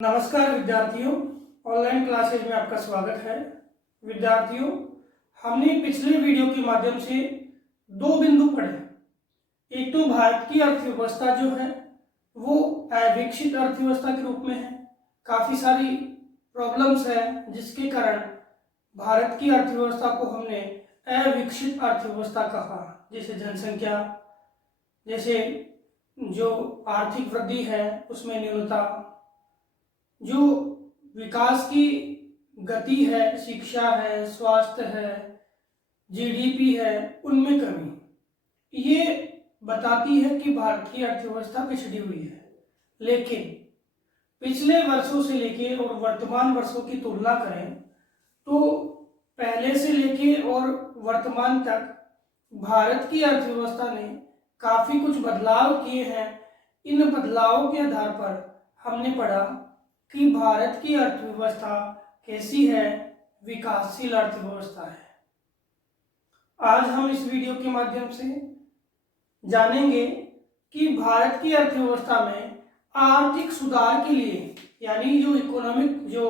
नमस्कार विद्यार्थियों, online classes में आपका स्वागत है। विद्यार्थियों, हमने पिछले वीडियो के माध्यम से दो बिंदु पढ़े। एक तो भारत की अर्थव्यवस्था जो है वो अविकसित अर्थव्यवस्था के रूप में है। काफ़ी सारी प्रॉब्लम्स है जिसके कारण भारत की अर्थव्यवस्था को हमने अविकसित अर्थव्यवस्था कहा। जैसे जनसंख्या, जैसे जो आर्थिक वृद्धि है उसमें न्यूनता, जो विकास की गति है, शिक्षा है, स्वास्थ्य है, जीडीपी है, उनमें कमी, ये बताती है कि भारत की अर्थव्यवस्था पिछड़ी हुई है। लेकिन पिछले वर्षों से लेके और वर्तमान वर्षों की तुलना करें तो पहले से लेके और वर्तमान तक भारत की अर्थव्यवस्था ने काफ़ी कुछ बदलाव किए हैं। इन बदलावों के आधार पर हमने पढ़ा कि भारत की अर्थव्यवस्था कैसी है, विकासशील अर्थव्यवस्था है। आज हम इस वीडियो के माध्यम से जानेंगे कि भारत की अर्थव्यवस्था में आर्थिक सुधार के लिए, यानी जो इकोनॉमिक जो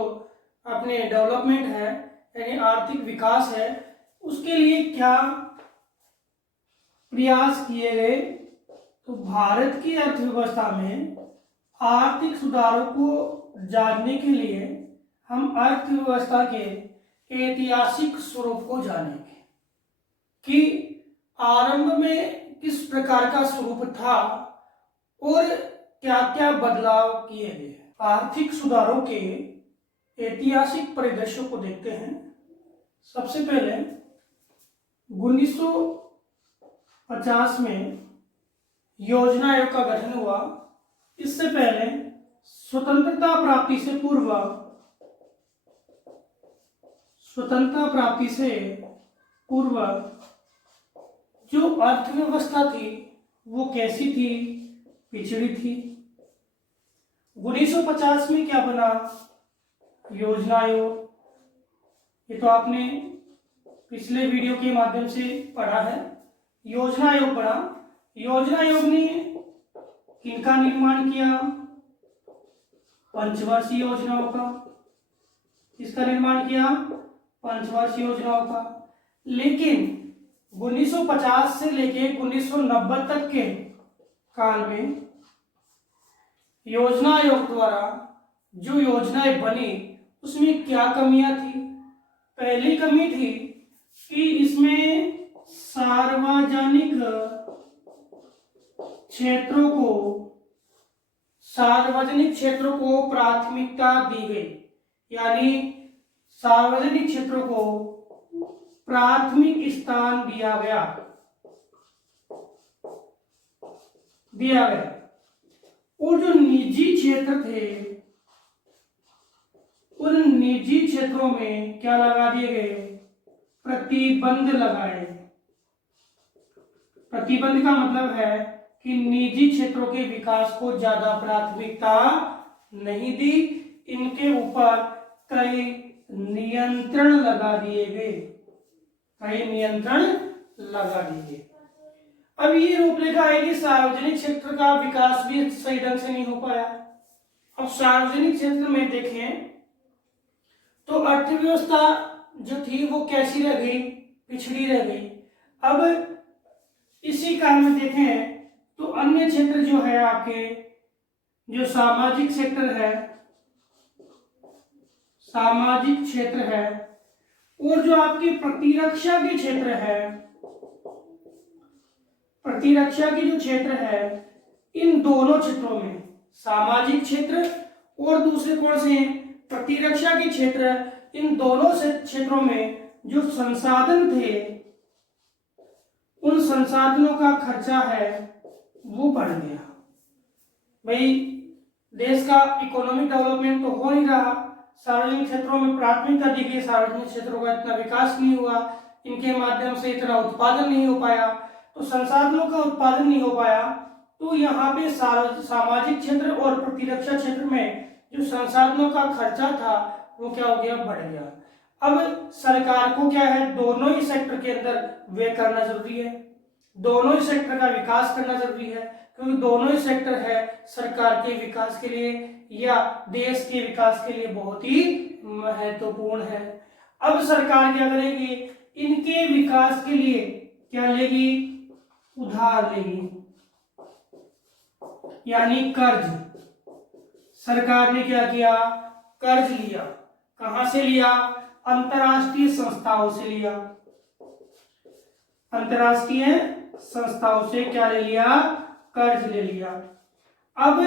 अपने डेवलपमेंट है, यानी आर्थिक विकास है, उसके लिए क्या प्रयास किए गए। तो भारत की अर्थव्यवस्था में आर्थिक सुधारों को जानने के लिए हम अर्थव्यवस्था के ऐतिहासिक स्वरूप को जानेंगे कि आरंभ में किस प्रकार का स्वरूप था और क्या क्या बदलाव किए गए। आर्थिक सुधारों के ऐतिहासिक परिदृश्य को देखते हैं। सबसे पहले 1950 में योजना आयोग का गठन हुआ। इससे पहले स्वतंत्रता प्राप्ति से पूर्व जो अर्थव्यवस्था थी वो कैसी थी, पिछड़ी थी। 1950 में क्या बना, योजना आयोग। ये तो आपने पिछले वीडियो के माध्यम से पढ़ा है। योजना आयोग बना। योजना आयोग ने किनका निर्माण किया, पंचवर्षीय योजनाओं का। इसका निर्माण किया, पंचवर्षीय योजनाओं का। लेकिन 1950 से लेके 1990 तक के काल में योजना आयोग द्वारा जो योजनाएं बनी उसमें क्या कमियां थी। पहली कमी थी कि इसमें सार्वजनिक क्षेत्रों को प्राथमिकता दी गई, यानी सार्वजनिक क्षेत्रों को प्राथमिक स्थान दिया गया। और जो निजी क्षेत्र थे उन निजी क्षेत्रों में क्या लगा दिए गए, प्रतिबंध लगाए। प्रतिबंध का मतलब है कि निजी क्षेत्रों के विकास को ज्यादा प्राथमिकता नहीं दी, इनके ऊपर कई नियंत्रण लगा दिए गए। अब ये रूपरेखा है कि सार्वजनिक क्षेत्र का विकास भी सही ढंग से नहीं हो पाया। अब सार्वजनिक क्षेत्र में देखें तो अर्थव्यवस्था जो थी वो कैसी रह गई, पिछड़ी रह गई। अब इसी कारण में देखें तो अन्य क्षेत्र जो है आपके, जो सामाजिक क्षेत्र है और जो आपकी प्रतिरक्षा के क्षेत्र है, प्रतिरक्षा के जो क्षेत्र है, इन दोनों क्षेत्रों में, सामाजिक क्षेत्र और दूसरे कौन से हैं, प्रतिरक्षा के क्षेत्र, इन दोनों क्षेत्रों में जो संसाधन थे उन संसाधनों का खर्चा है वो बढ़ गया। भाई देश का इकोनॉमिक डेवलपमेंट तो हो नहीं रहा, सार्वजनिक क्षेत्रों में प्राथमिकता दी गई, सार्वजनिक क्षेत्रों का इतना विकास नहीं हुआ, इनके माध्यम से इतना उत्पादन नहीं हो पाया, तो संसाधनों का उत्पादन नहीं हो पाया। तो यहाँ पे सामाजिक क्षेत्र और प्रतिरक्षा क्षेत्र में जो संसाधनों का खर्चा था वो क्या हो गया, बढ़ गया। अब सरकार को क्या है, दोनों ही सेक्टर के अंदर व्यय करना जरूरी है। दोनों ही सेक्टर का विकास करना जरूरी है, क्योंकि दोनों ही सेक्टर है सरकार के विकास के लिए या देश के विकास के लिए बहुत ही महत्वपूर्ण है। अब सरकार क्या करेगी, इनके विकास के लिए क्या लेगी, उधार लेगी, यानी कर्ज। सरकार ने क्या किया, कर्ज लिया। कहां से लिया, अंतरराष्ट्रीय संस्थाओं से लिया। अंतरराष्ट्रीय संस्थाओं से क्या ले लिया, कर्ज ले लिया। अब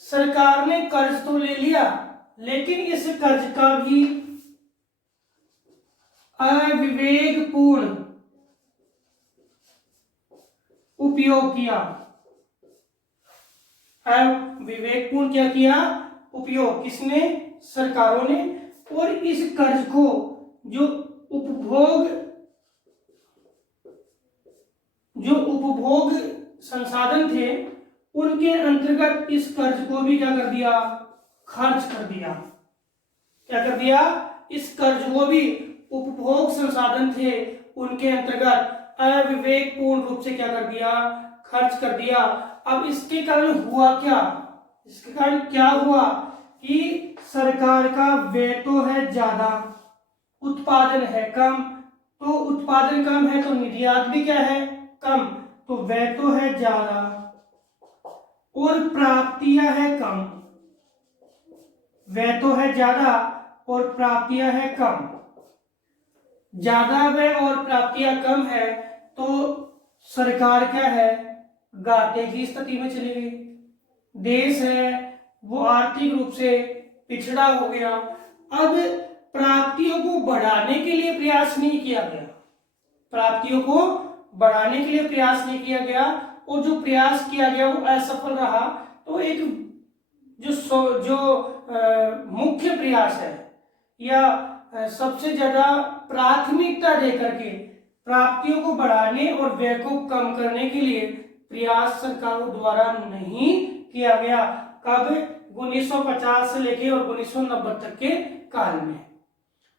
सरकार ने कर्ज तो ले लिया, लेकिन इस कर्ज का भी अविवेकपूर्ण उपयोग किया। अविवेकपूर्ण क्या किया, उपयोग। किसने, सरकारों ने। और इस कर्ज को जो उपभोग संसाधन थे उनके अंतर्गत इस कर्ज को भी क्या कर दिया, खर्च कर दिया। क्या कर दिया, इस कर्ज को भी उपभोग संसाधन थे उनके अंतर्गत अविवेकपूर्ण रूप से क्या कर दिया, खर्च कर दिया। अब इसके कारण हुआ क्या, इसके कारण क्या हुआ कि सरकार का व्यय तो है ज्यादा, उत्पादन है कम। तो उत्पादन कम है तो निर्यात भी क्या है, कम। तो व्यय तो है ज्यादा और प्राप्तियां है कम। व्यय तो है ज्यादा और प्राप्तियां है कम। ज्यादा व्यय और प्राप्तियां कम है तो सरकार क्या है, घाटे की स्थिति में चली गई। देश है वो आर्थिक रूप से पिछड़ा हो गया। अब प्राप्तियों को बढ़ाने के लिए प्रयास नहीं किया गया, प्राप्तियों को बढ़ाने के लिए प्रयास नहीं किया गया, और जो प्रयास किया गया वो असफल रहा। तो एक जो मुख्य प्रयास है या सबसे ज्यादा प्राथमिकता देकर के प्राप्तियों को बढ़ाने और व्यय को कम करने के लिए प्रयास सरकारों द्वारा नहीं किया गया। कब, 1950 से लेकर और 1990 तक के काल में।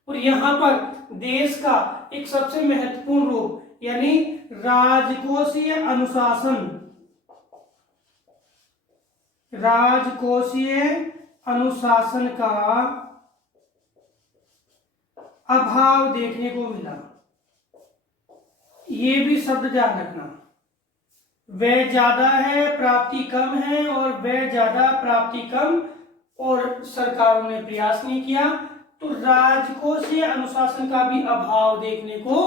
और यहाँ पर देश का एक सबसे महत्वपूर्ण रूप यानी राजकोषीय अनुशासन, राजकोषीय अनुशासन का अभाव देखने को मिला। ये भी शब्द ध्यान रखना, व्यय ज्यादा है प्राप्ति कम है, और व्यय ज्यादा प्राप्ति कम, और सरकारों ने प्रयास नहीं किया, तो राजकोषीय अनुशासन का भी अभाव देखने को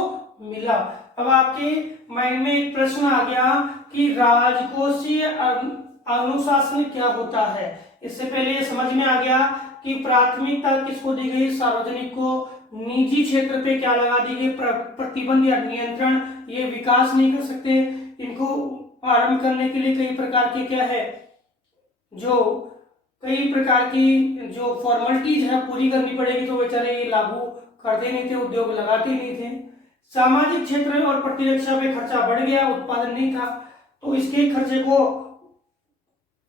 मिला। अब आपके माइंड में एक प्रश्न आ गया कि राजकोषीय अनुशासन क्या होता है। इससे पहले समझ में आ गया कि प्राथमिकता किसको दी गई, सार्वजनिक को। निजी क्षेत्र पे क्या लगा दी गई, प्रतिबंध या नियंत्रण, ये विकास नहीं कर सकते। इनको आरंभ करने के लिए कई प्रकार के क्या है, जो कई प्रकार की जो फॉर्मेलिटीज है पूरी करनी पड़ेगी, तो बेचारे ये लागू करते नहीं थे, उद्योग लगाते नहीं थे। सामाजिक क्षेत्र और प्रतिरक्षा पे खर्चा बढ़ गया, उत्पादन नहीं था, तो इसके खर्चे को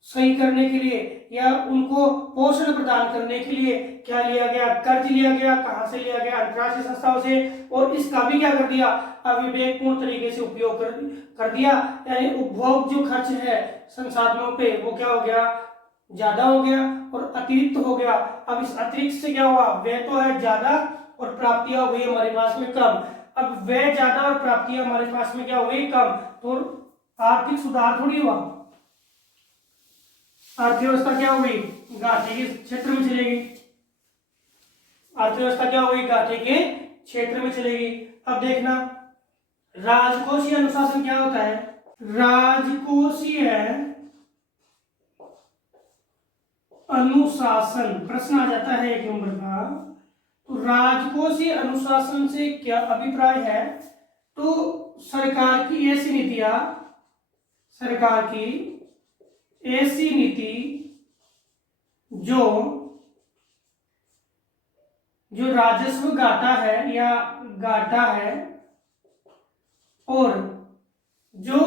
सही करने के लिए या उनको पोषण प्रदान करने के लिए क्या लिया गया, कर्ज लिया गया। कहां से लिया गया, अंतरराष्ट्रीय संस्थाओं से। और इसका भी क्या कर दिया, अविवेकपूर्ण तरीके से उपयोग कर दिया, यानी उपभोग जो खर्च है संसाधनों पे वो क्या हो गया, ज्यादा हो गया और अतिरिक्त हो गया। अब इस अतिरिक्त से क्या हुआ, व्यय तो है ज्यादा और प्राप्तियां हुई हमारे पास में कम। अब व्यय ज्यादा और प्राप्तियां हमारे पास में क्या हुई, कम, तो आर्थिक सुधार थोड़ी हुआ, अर्थव्यवस्था क्या हुई, घाटे के क्षेत्र में चलेगी। अर्थव्यवस्था क्या हुई, घाटे के क्षेत्र में चलेगी। अब देखना राजकोषीय अनुशासन क्या होता है। राजकोषीय अनुशासन प्रश्न आ जाता है 1 नंबर का। तो राजकोषीय अनुशासन से क्या अभिप्राय है, तो सरकार की ऐसी नीतियां, सरकार की ऐसी नीति जो राजस्व घाटा है या घाटा है, और जो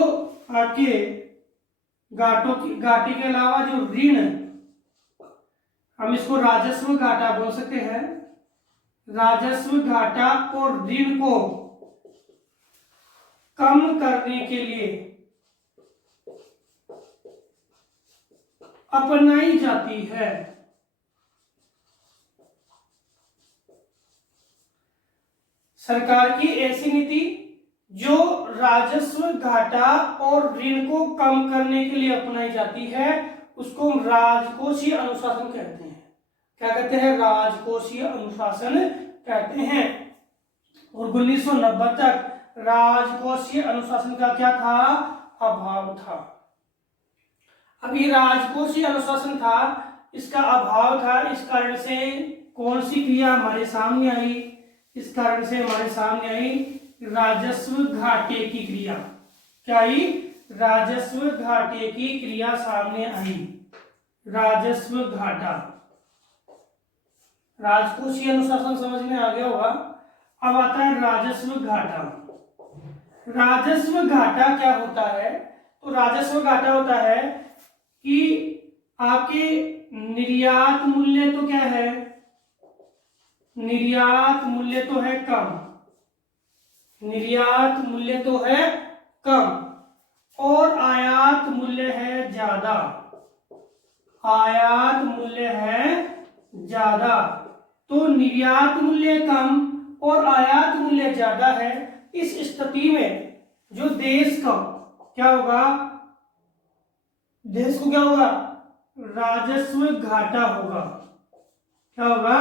आपके घाटे के अलावा जो ऋण, हम इसको राजस्व घाटा बोल सकते हैं, राजस्व घाटा और ऋण को कम करने के लिए अपनाई जाती है। सरकार की ऐसी नीति जो राजस्व घाटा और ऋण को कम करने के लिए अपनाई जाती है उसको हम राजकोषीय अनुशासन कहते हैं। क्या कहते हैं? राजकोषीय अनुशासन कहते हैं। और 1990 तक राजकोषीय अनुशासन का क्या था? अभाव था। अब ये राजकोषीय अनुशासन था, इसका अभाव था, इस कारण से कौन सी क्रिया हमारे सामने आई? इस कारण से हमारे सामने आई राजस्व घाटे की क्रिया। क्या आई? राजस्व घाटे की क्रिया सामने आई। राजस्व घाटा, राजकोषीय अनुशासन समझ में आ गया होगा। अब आता है राजस्व घाटा। राजस्व घाटा क्या होता है? तो राजस्व घाटा होता है कि आपके निर्यात मूल्य तो क्या है? निर्यात मूल्य तो है कम, निर्यात मूल्य तो है कम और आयात मूल्य है ज्यादा। आयात मूल्य है ज्यादा। तो निर्यात मूल्य कम और आयात मूल्य ज्यादा है। इस स्थिति में जो देश का क्या होगा? देश को क्या होगा? राजस्व घाटा होगा। क्या होगा?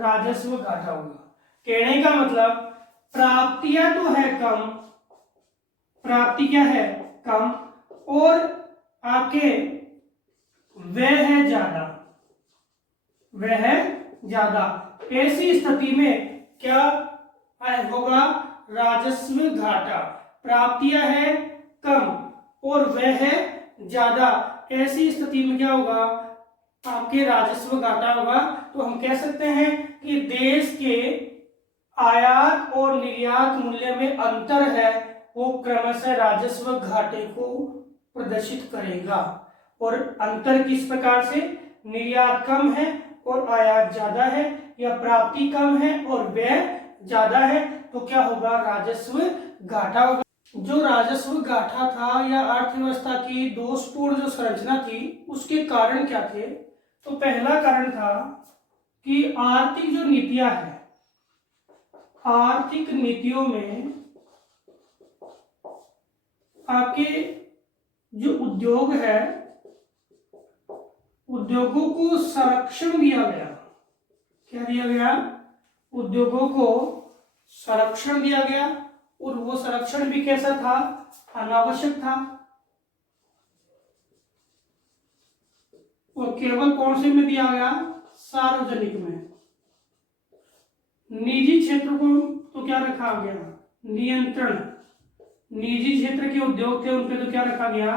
राजस्व घाटा होगा। कहने का मतलब प्राप्तियां तो है कम, प्राप्ति क्या है? कम, और आपके व्यय है ज्यादा, व्यय है ज्यादा। ऐसी स्थिति में क्या होगा? राजस्व घाटा। प्राप्तियां है कम और व्यय है ज्यादा। ऐसी स्थिति में क्या होगा? आपके राजस्व घाटा होगा। तो हम कह सकते हैं कि देश के आयात और निर्यात मूल्य में अंतर है, वो क्रमशः राजस्व घाटे को प्रदर्शित करेगा। और अंतर किस प्रकार से? निर्यात कम है और आयात ज्यादा है, या प्राप्ति कम है और व्यय ज्यादा है, तो क्या होगा? राजस्व घाटा होगा। जो राजस्व घाटा था या अर्थव्यवस्था की दोषपूर्ण जो संरचना थी उसके कारण क्या थे? तो पहला कारण था कि आर्थिक जो नीतियां हैं, आर्थिक नीतियों में आपके जो उद्योग है, उद्योगों को संरक्षण दिया गया। क्या दिया गया? उद्योगों को संरक्षण दिया गया। और वो संरक्षण भी कैसा था? अनावश्यक था। और केवल कौन से में दिया गया? सार्वजनिक में। निजी क्षेत्र को तो क्या रखा गया? नियंत्रण। निजी क्षेत्र के उद्योग थे उन पे तो क्या रखा गया?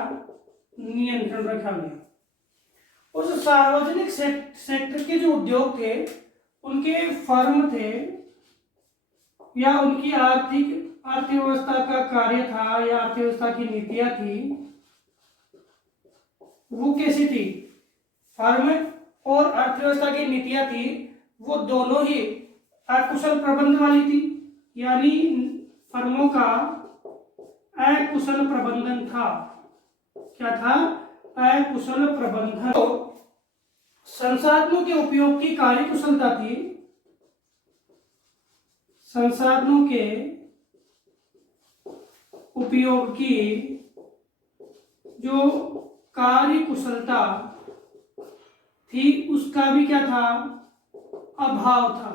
नियंत्रण रखा गया। और जो सार्वजनिक सेक्टर के जो उद्योग थे, उनके फर्म थे या उनकी अर्थव्यवस्था का कार्य था या अर्थव्यवस्था की नीतियां थी, वो कैसी थी? फर्म और अर्थव्यवस्था की नीतियां थी वो दोनों ही अकुशल प्रबंध वाली थी, यानी फर्मों का अकुशल प्रबंधन था। क्या था? अकुशल प्रबंधन। तो संसाधनों के उपयोग की कार्यकुशलता थी। संसाधनों के उपयोग की जो कार्यकुशलता थी उसका भी क्या था? अभाव था।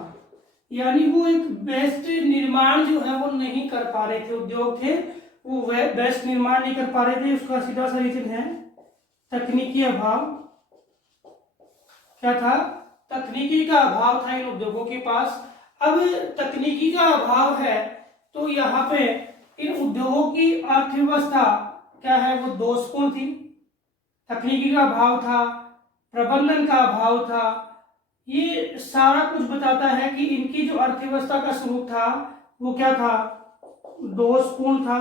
यानी वो एक बेस्ट निर्माण जो है वो नहीं कर पा रहे थे। उद्योग थे वो बेस्ट निर्माण नहीं कर पा रहे थे। उसका सीधा सा रीजन है तकनीकी अभाव। क्या था? तकनीकी का अभाव था इन उद्योगों के पास। अब तकनीकी का अभाव है तो यहाँ पे इन उद्योगों की अर्थव्यवस्था क्या है? वो दोषपूर्ण थी। तकनीकी का अभाव था, प्रबंधन का अभाव था। ये सारा कुछ बताता है कि इनकी जो अर्थव्यवस्था का स्वरूप था वो क्या था? दोषपूर्ण था।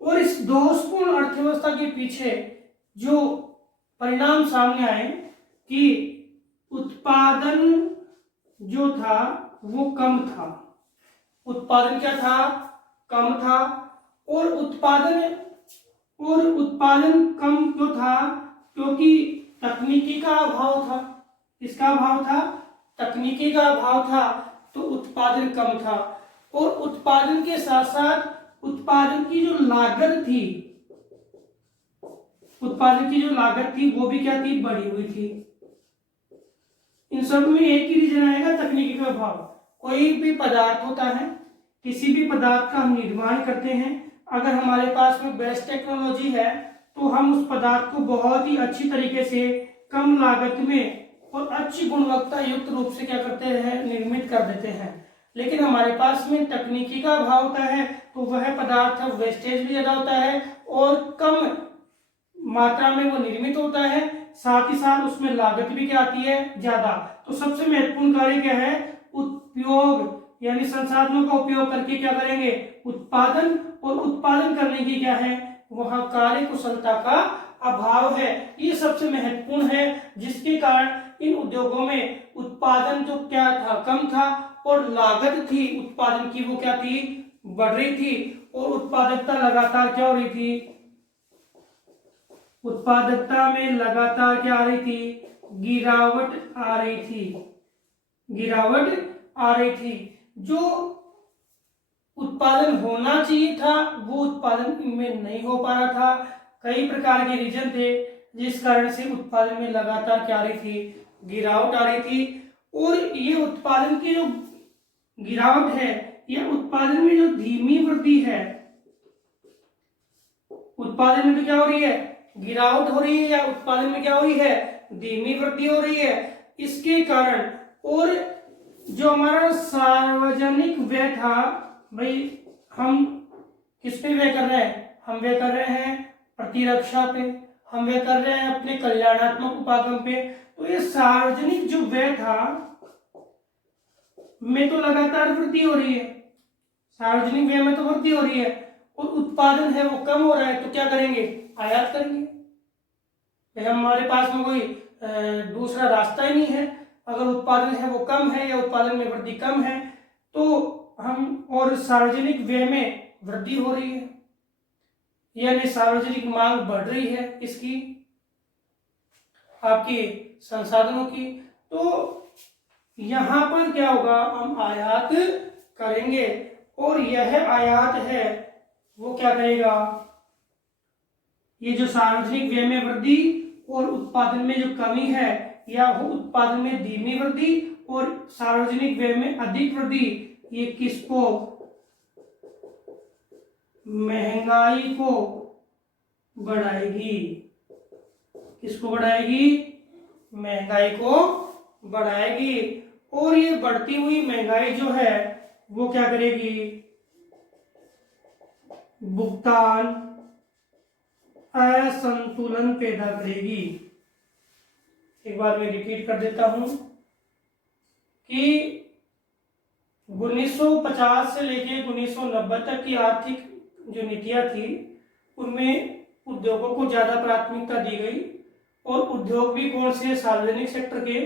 और इस दोषपूर्ण अर्थव्यवस्था के पीछे जो परिणाम सामने आए कि उत्पादन जो था वो कम था। उत्पादन क्या था? कम था। और उत्पादन कम क्यों था? क्योंकि तकनीकी का अभाव था। किसका अभाव था? तकनीकी का अभाव था, तो उत्पादन कम था। और उत्पादन के साथ साथ उत्पादन की जो लागत थी, वो भी क्या थी? बढ़ी हुई थी। इन सब में एक ही रीजन आएगा, तकनीकी का अभाव। कोई भी पदार्थ होता है, किसी भी पदार्थ का हम निर्माण करते हैं, अगर हमारे पास में बेस्ट टेक्नोलॉजी है तो हम उस पदार्थ को बहुत ही अच्छी तरीके से कम लागत में और अच्छी गुणवत्ता युक्त रूप से क्या करते हैं? निर्मित कर देते हैं। लेकिन हमारे पास में तकनीकी का अभाव होता है तो वह पदार्थ वेस्टेज भी ज्यादा होता है और कम मात्रा में वो निर्मित होता है, साथ ही साथ उसमें लागत भी क्या आती है? ज्यादा। तो सबसे महत्वपूर्ण कार्य क्या है? उपयोग, यानी संसाधनों का उपयोग करके क्या करेंगे? उत्पादन। और उत्पादन करने की क्या है? वहां कार्य कुशलता का अभाव है। ये सबसे महत्वपूर्ण है, जिसके कारण इन उद्योगों में उत्पादन जो क्या था? कम था, और लागत थी उत्पादन की वो क्या थी? बढ़ रही थी। और उत्पादकता लगातार क्या हो रही थी? उत्पादकता में लगातार क्या आ रही थी? गिरावट आ रही थी। जो उत्पादन होना चाहिए था वो उत्पादन इनमें नहीं हो पा रहा था। कई प्रकार के रीजन थे जिस कारण से उत्पादन में लगातार क्या आ रही थी? गिरावट आ रही थी। और ये उत्पादन की जो गिरावट है, यह उत्पादन में जो धीमी वृद्धि है, उत्पादन में तो क्या हो रही है? गिरावट हो रही है, या उत्पादन में क्या हो रही है? धीमी वृद्धि हो रही है। इसके कारण, और जो हमारा सार्वजनिक व्यय था, भाई हम किस पे व्यय कर रहे हैं? हम व्यय कर रहे हैं प्रतिरक्षा पे, हम व्यय कर रहे हैं अपने कल्याणात्मक उपागम पे। तो ये सार्वजनिक जो व्यय था में तो लगातार वृद्धि हो रही है, सार्वजनिक व्यय में तो वृद्धि हो रही है, और उत्पादन है वो कम हो रहा है, तो क्या करेंगे? आयात करेंगे। हमारे पास में कोई दूसरा रास्ता ही नहीं है। अगर उत्पादन है वो कम है, या उत्पादन में वृद्धि कम है, तो हम, और सार्वजनिक व्यय में वृद्धि हो रही है, यानी सार्वजनिक मांग बढ़ रही है इसकी, आपकी संसाधनों की। तो यहां पर क्या होगा? हम आयात करेंगे, और यह आयात है वो क्या करेगा? ये जो सार्वजनिक व्यय में वृद्धि और उत्पादन में जो कमी है, या वो उत्पादन में धीमी वृद्धि और सार्वजनिक व्यय में अधिक वृद्धि, ये किसको? महंगाई को बढ़ाएगी। किसको बढ़ाएगी? महंगाई को बढ़ाएगी। और ये बढ़ती हुई महंगाई जो है वो क्या करेगी? भुगतान असंतुलन पैदा करेगी। एक बार मैं रिपीट कर देता हूं कि 1950 से लेके 1990 तक की आर्थिक जो नीतियां थी, उनमें उद्योगों को ज्यादा प्राथमिकता दी गई। और उद्योग भी कौन से? सार्वजनिक सेक्टर के,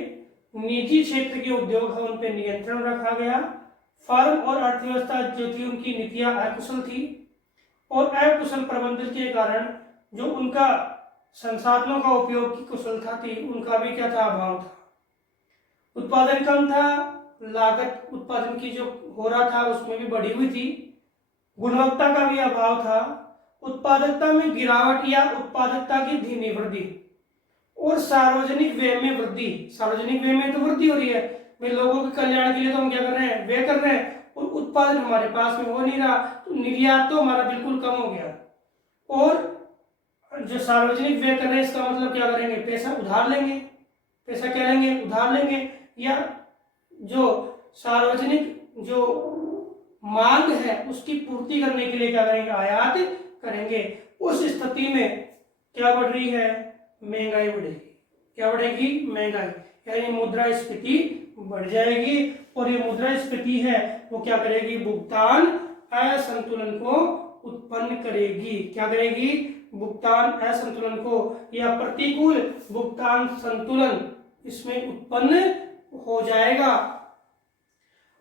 निजी क्षेत्र के उद्योग है उन पर नियंत्रण रखा गया। फर्म और अर्थव्यवस्था जो थी उनकी नीतियां अकुशल थी, और अकुशल प्रबंधन के कारण जो उनका संसाधनों का उपयोग की कुशलता थी, उनका भी क्या था? अभाव था। उत्पादन कम था, लागत उत्पादन की जो हो रहा था उसमें भी बढ़ी हुई थी, गुणवत्ता का भी अभाव था, उत्पादकता में गिरावट या उत्पादकता की धीमी वृद्धि, और सार्वजनिक व्यय में वृद्धि। सार्वजनिक व्यय में तो वृद्धि हो रही है, भाई लोगों के कल्याण के लिए तो हम क्या कर रहे हैं? व्यय कर रहे हैं, और उत्पादन हमारे पास में हो नहीं रहा, तो निर्यात तो हमारा बिल्कुल कम हो गया। और जो सार्वजनिक व्यय कर रहे हैं, इसका मतलब क्या करेंगे? पैसा उधार लेंगे। पैसा क्या लेंगे? उधार लेंगे। या जो सार्वजनिक जो मांग है उसकी पूर्ति करने के लिए क्या करेंगे? आयात करेंगे। उस स्थिति में क्या बढ़ रही है? महंगाई बढ़ेगी। क्या बढ़ेगी? महंगाई, यानी मुद्रास्फीति बढ़ जाएगी। और ये मुद्रास्फीति है वो क्या करेगी? भुगतान असंतुलन को उत्पन्न करेगी। क्या करेगी? भुगतान असंतुलन को, या प्रतिकूल भुगतान संतुलन इसमें उत्पन्न हो जाएगा।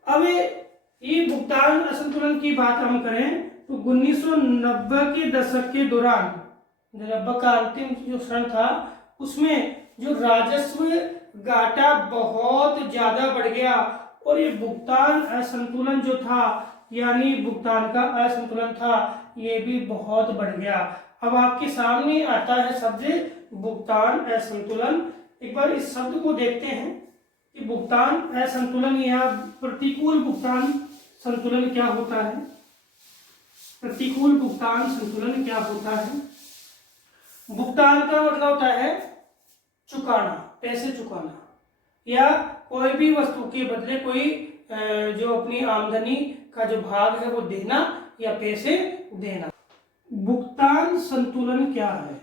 अब ये भुगतान असंतुलन की बात हम करें तो 1990 के दशक के दौरान, 1990 का अंतिम जो सन था उसमें जो राजस्व घाटा बहुत ज्यादा बढ़ गया और ये भुगतान असंतुलन जो था, यानी भुगतान का असंतुलन था, ये भी बहुत बढ़ गया। अब आपके सामने आता है शब्द भुगतान असंतुलन। एक बार इस शब्द को देखते हैं कि भुगतान असंतुलन या प्रतिकूल भुगतान संतुलन क्या होता है। प्रतिकूल भुगतान संतुलन क्या होता है? भुगतान का मतलब होता है चुकाना, पैसे चुकाना, या कोई भी वस्तु के बदले कोई जो अपनी आमदनी का जो भाग है वो देना या पैसे देना। भुगतान संतुलन क्या है?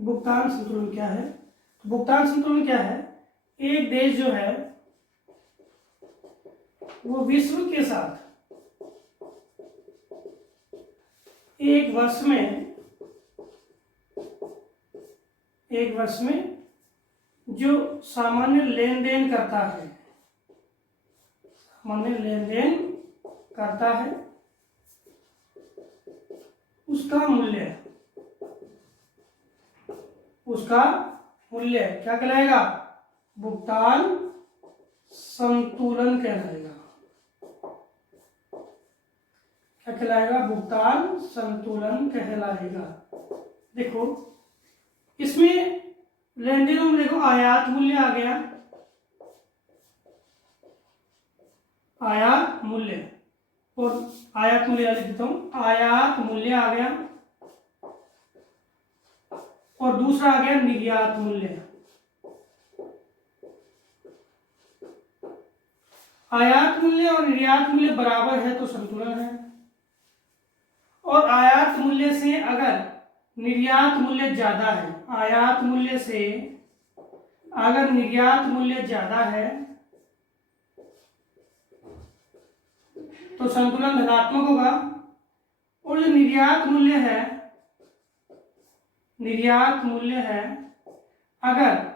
भुगतान संतुलन क्या है? भुगतान संतुलन क्या है? एक देश जो है वो विश्व के साथ एक वर्ष में जो सामान्य लेन देन करता है, सामान्य लेन देन करता है, उसका मूल्य क्या कहलाएगा? भुगतान संतुलन कहलाएगा। क्या कहलाएगा? भुगतान संतुलन कहलाएगा। देखो इसमें लेन देनों में देखो आयात मूल्य आ गया, आयात मूल्य, और आयात मूल्य लिख देता हूं, आयात मूल्य आ गया, और दूसरा आ गया निर्यात मूल्य। आयात मूल्य और निर्यात मूल्य बराबर है तो संतुलन है, और आयात मूल्य से अगर निर्यात मूल्य ज्यादा है, आयात मूल्य से अगर निर्यात मूल्य ज्यादा है तो संतुलन धनात्मक होगा, और जो निर्यात मूल्य है अगर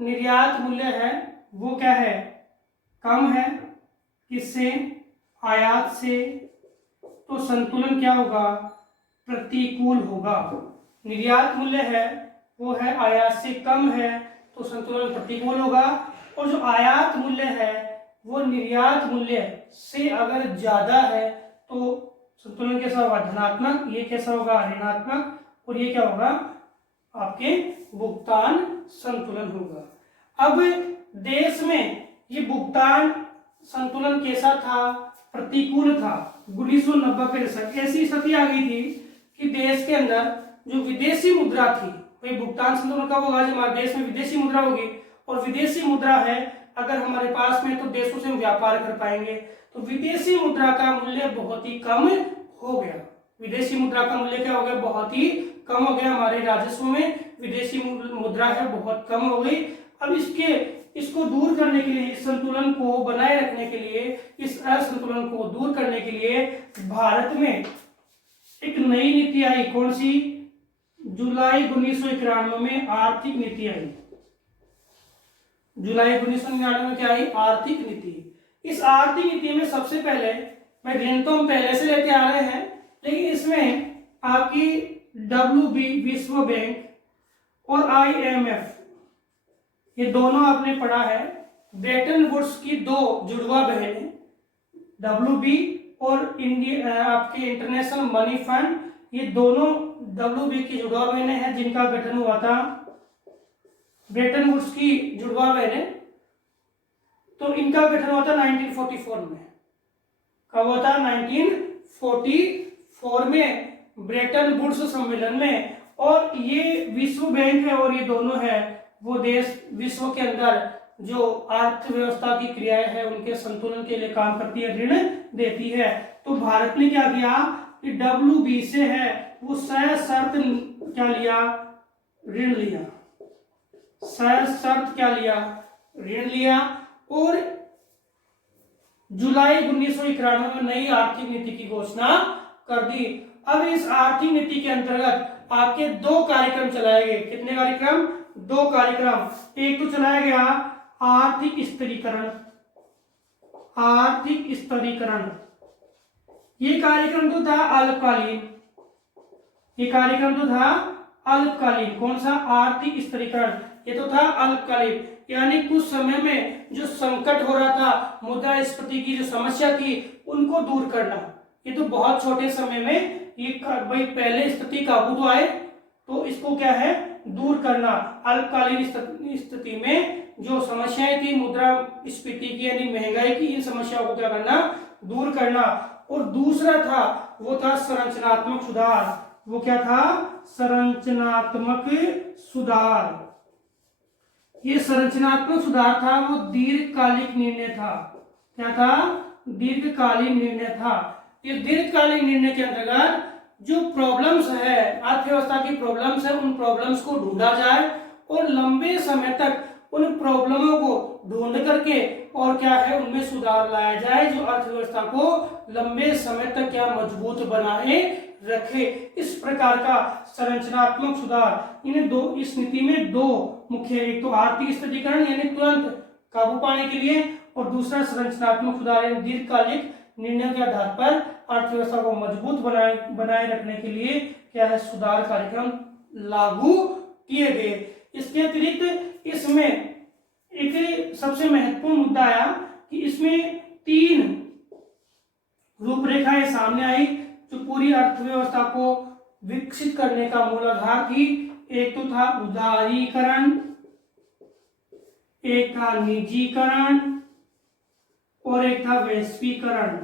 निर्यात मूल्य है वो क्या है? कम है, किससे? आयात से, तो संतुलन क्या होगा? प्रतिकूल होगा। निर्यात मूल्य है वो है आयात से कम है तो संतुलन प्रतिकूल होगा, और जो आयात मूल्य है वो निर्यात मूल्य से अगर ज्यादा है तो संतुलन कैसा होगा? धनात्मक। ये कैसा होगा? ऋणात्मक। और ये क्या होगा? आपके भुगतान संतुलन होगा। अब देश में ये भुगतान संतुलन कैसा था? प्रतिकूल था। 1990 के दशक ऐसी स्थिति आ गई थी कि देश के अंदर जो विदेशी मुद्रा थी, भाई भुगतान संतुलन कब होगा? जब हमारे देश में विदेशी मुद्रा होगी, और विदेशी मुद्रा है अगर हमारे पास में तो देशों से हम व्यापार कर पाएंगे। तो विदेशी मुद्रा का मूल्य बहुत ही कम हो गया। विदेशी मुद्रा का मूल्य क्या हो गया? बहुत ही कम हो गया। हमारे राजस्व में विदेशी मुद्रा है बहुत कम हो गई। अब इसको दूर करने के लिए, इस संतुलन को बनाए रखने के लिए, इस असंतुलन को दूर करने के लिए भारत में एक नई नीति आई। कौन सी? जुलाई 1991 में आर्थिक नीति आई। जुलाई 1999 में क्या आई? आर्थिक नीति। इस आर्थिक नीति में सबसे पहले, मैं गिन तो हम पहले से लेते आ रहे हैं, लेकिन इसमें आपकी WB विश्व बैंक और IMF ये दोनों आपने पढ़ा है। ब्रेटन वुड्स की दो जुड़वा बहनें WB और इंडिया आपके इंटरनेशनल मनी फंड, ये दोनों WB की जुड़वा बहनें हैं जिनका गठन हुआ था। ब्रेटन वुड्स की जुड़वा बहनें, तो इनका गठन हुआ था 1944 में। कब हुआ था? 1944 में ब्रेटन वुड्स सम्मेलन में। और ये विश्व बैंक है और ये दोनों है वो देश विश्व के अंदर जो अर्थव्यवस्था की क्रियाएं है उनके संतुलन के लिए काम करती है, ऋण देती है। तो भारत ने क्या किया कि WB से है वो सशर्त क्या लिया? ऋण लिया। सशर्त क्या लिया? ऋण लिया। और जुलाई 1991 में नई आर्थिक नीति की घोषणा कर दी। अब इस आर्थिक नीति के अंतर्गत आपके दो कार्यक्रम चलाए गए। कितने कार्यक्रम? दो कार्यक्रम। एक तो चलाया गया आर्थिक स्थिरीकरण, आर्थिक स्तरीकरण। ये कार्यक्रम तो था अल्पकालीन, ये कार्यक्रम तो था अल्पकालीन। कौन सा? आर्थिक स्तरीकरण। ये तो था अल्पकालीन, यानी कुछ समय में जो संकट हो रहा था, मुद्रास्फीति की जो समस्या थी, उनको दूर करना। ये तो बहुत छोटे समय में ये भाई पहले स्थिति काबू तो आए, तो इसको क्या है? दूर करना। अल्पकालीन स्थिति में जो समस्याएं थी मुद्रास्फीति की यानी महंगाई की, इन समस्याओं को क्या करना? दूर करना। और दूसरा था वो था संरचनात्मक सुधार। वो क्या था? संरचनात्मक सुधार। ये संरचनात्मक सुधार था वो दीर्घकालिक निर्णय था। क्या था? दीर्घकालीन निर्णय था। ये दीर्घकालीन निर्णय के अंतर्गत जो प्रॉब्लम्स है, अर्थव्यवस्था की प्रॉब्लम्स है, उन प्रॉब्लम्स को ढूंढा जाए और लंबे समय तक उन प्रॉब्लमों को ढूंढ करके और क्या है उनमें सुधार लाया जाए, जो अर्थव्यवस्था को लंबे समय तक क्या मजबूत बनाए रखे। इस प्रकार का संरचनात्मक सुधार, इन्हें दो, इस नीति में दो मुख्य, एक तो आर्थिक स्थिरीकरण यानी तुरंत काबू पाने के लिए, और दूसरा संरचनात्मक सुधार यानी दीर्घकालिक निर्णयों के आधार पर अर्थव्यवस्था को मजबूत बनाए रखने के लिए क्या है? सुधार कार्यक्रम लागू किए गए। इसके अतिरिक्त इसमें एक सबसे महत्वपूर्ण मुद्दा आया कि इसमें 3 रूपरेखाएं सामने आई जो पूरी अर्थव्यवस्था को विकसित करने का मूल आधार थी। एक तो था उदारीकरण, एक था निजीकरण और एक था वैश्वीकरण।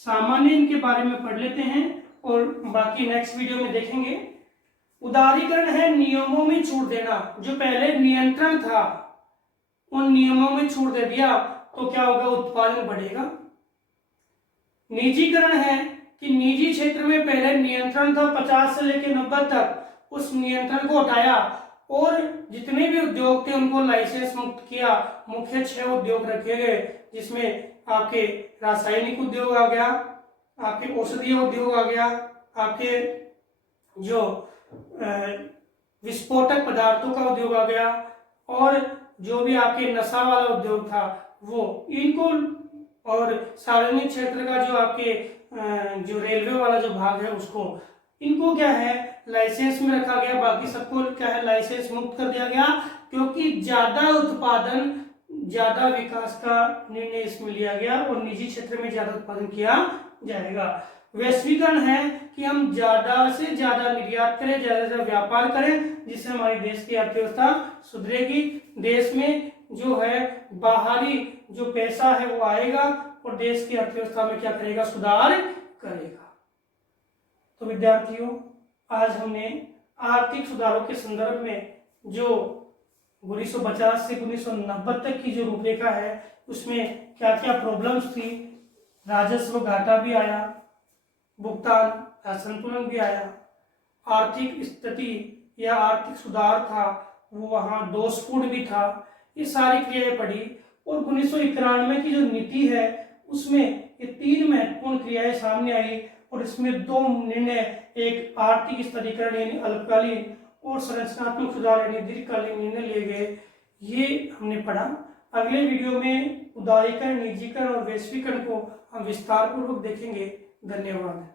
सामान्य इनके बारे में पढ़ लेते हैं और बाकी नेक्स्ट वीडियो में देखेंगे। उदारीकरण है नियमों में छूट देना। जो पहले नियंत्रण था उन नियमों में छूट दे दिया तो क्या होगा? उत्पादन बढ़ेगा। निजीकरण है कि निजी क्षेत्र में पहले नियंत्रण था 50 से लेकर 90 तक, उस नियंत्रण को हटाया और जितने भी उद्योग थे उनको लाइसेंस मुक्त किया। मुख्य 6 उद्योग रखे गए, जिसमें आपके रासायनिक उद्योग आ गया, आपके औषधीय उद्योग आ गया, आपके जो विस्फोटक पदार्थों का उद्योग आ गया, और जो भी आपके नशा वाला उद्योग था वो, इनको, और सार्वजनिक क्षेत्र का जो आपके जो रेलवे वाला जो भाग है उसको, इनको क्या है? लाइसेंस में रखा गया। बाकी सबको क्या है? लाइसेंस मुक्त कर दिया गया, क्योंकि ज्यादा उत्पादन, ज्यादा विकास का निर्णय इसमें लिया गया और निजी क्षेत्र में ज्यादा उत्पादन किया जाएगा। वैश्वीकरण है कि हम ज्यादा से ज्यादा निर्यात करें, ज्यादा से ज्यादा व्यापार करें, जिससे हमारे देश की अर्थव्यवस्था सुधरेगी। देश में जो है बाहरी जो पैसा है वो आएगा और देश की अर्थव्यवस्था में क्या करेगा? सुधार करेगा। तो विद्यार्थियों, आज हमने आर्थिक सुधारों के संदर्भ में जो 1950 से 1990 तक की जो रूपरेखा है उसमें क्या क्या प्रॉब्लम्स थी, राजस्व घाटा भी आया, भुगतान असंतुलन भी आया, आर्थिक स्थिति या आर्थिक सुधार था वो वहाँ दोषपूर्ण भी था, ये सारी क्रियाएं पढ़ी। और 1991 की जो नीति है उसमें ये 3 महत्वपूर्ण क्रियाएं सामने आई और इसमें 2 निर्णय, एक आर्थिक स्तरीकरण यानी अल्पकालीन और संरचनात्मक सुधार यानी दीर्घकालीन निर्णय लिए गए। ये हमने पढ़ा। अगले वीडियो में उदारीकरण, निजीकरण और वैश्वीकरण को हम विस्तार पूर्वक देखेंगे। धन्यवाद।